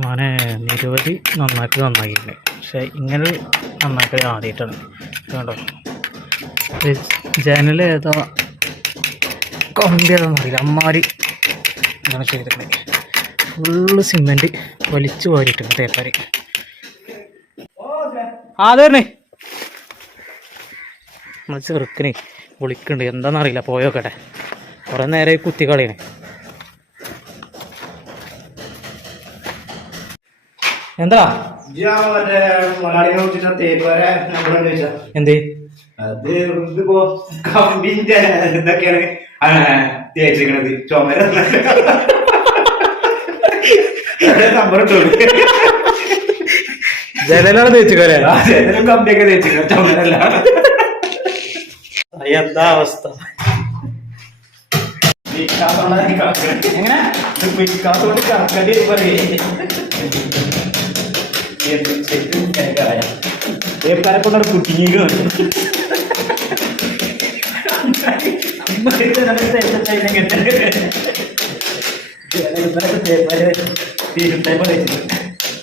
മോനെ നിരവധി നന്നാക്കിയിട്ടുണ്ട്. പക്ഷെ ഇങ്ങനെ നന്നാക്കി ആദ്യമായിട്ടാണ് കണ്ടോ. ജനൽ ഏതോ കൊമ്പിയതൊന്നും അറിയില്ല, അമ്മാരി ഇങ്ങനെ ചെയ്തിട്ടുണ്ട്. ഫുള്ള് സിമെൻറ്റ് വലിച്ചു പോരിട്ടുണ്ട് തേപ്പാര്. അതന്നെ നമ്മൾ ചെറുക്കിന് വിളിക്കുന്നുണ്ട്, എന്താണെന്നറിയില്ല, പോയോക്കട്ടെ. കുറേ നേരമായി കുത്തിക്കളീന്. എന്താ എന്തേ അത് ഇതിപ്പോ കമ്പിന്റെ എന്തൊക്കെയാണ് തേച്ചിരിക്കണത് ചുമര നമ്പർ ജനലാണ് തേച്ചിക്കല്ലേ, കമ്പിയൊക്കെ തേച്ചിരിക്കണം, ചുമരല്ല. എന്താ അവസ്ഥ? എങ്ങനെ മിക്കാത്തോണ്ട് കക്കടി പറയേ കൊണ്ടാണ് കുട്ടിങ്ങ